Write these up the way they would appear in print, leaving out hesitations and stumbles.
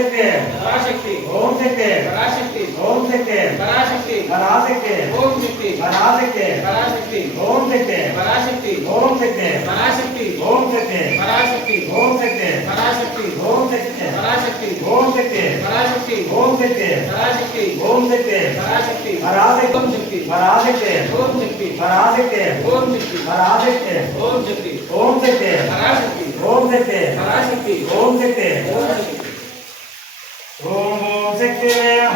శక్తి పరాశక్తి ఓం శక్తి పరాశక్తి ఓం శక్తి పరాశక్తి పరాశక్తి ఓం శక్తి పరాశక్తి పరాశక్తి ఓం శక్తి పరాశక్తి ఓం శక్తి పరాశక్తి ఓం శక్తి పరాశక్తి ఓం శక్తి పరాశక్తి ఓం శక్తి పరాశక్తి ఓం శక్తి పరాశక్తి ఓం శక్తి పరాశక్తి ఓం శక్తి పరాశక్తి పరాశక్తి ఓం శక్తి పరాశక్తి ఓం శక్తి పరాశక్తి ఓం శక్తి ఓం శక్తి పరాశక్తి ఓం శక్తి పరాశక్తి ఓం శక్తి ఓం శక్తి ఓం ఓం శక్తి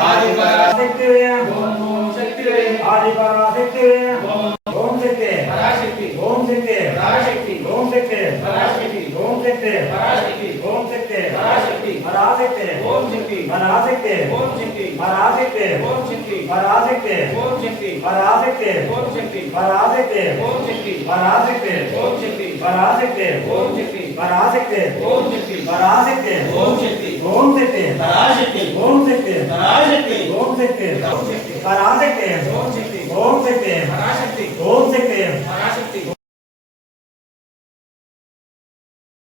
ఆది పరాశక్తి ఓం ఓం శక్తి ఆది పరాశక్తి ఓం ఓం శక్తి పరాశక్తి ఓం శక్తి పరాశక్తి ఓం శక్తి పరాశక్తి ఓం శక్తి పరాశక్తి ఓం శక్తి పరాశక్తి పరాశక్తి ఓం శక్తి పరాశక్తి ఓం శక్తి పరాశక్తి ఓం శక్తి పరాశక్తి ఓం శక్తి పరాశక్తి ఓం శక్తి పరాశక్తి ఓం శక్తి పరాశక్తి ఓం శక్తి పరాశక్తి ఓం శక్తి పరాశక్తి ఓం శక్తి పరాశక్తి ఓం శక్తి ఓం శక్తి పరాశక్తి ఓం శక్తి పరాశక్తి ఓం శక్తి ఓం శక్తి పరాశక్తి ఓం శక్తి ఓం శక్తి పరాశక్తి ఓం శక్తి పరాశక్తి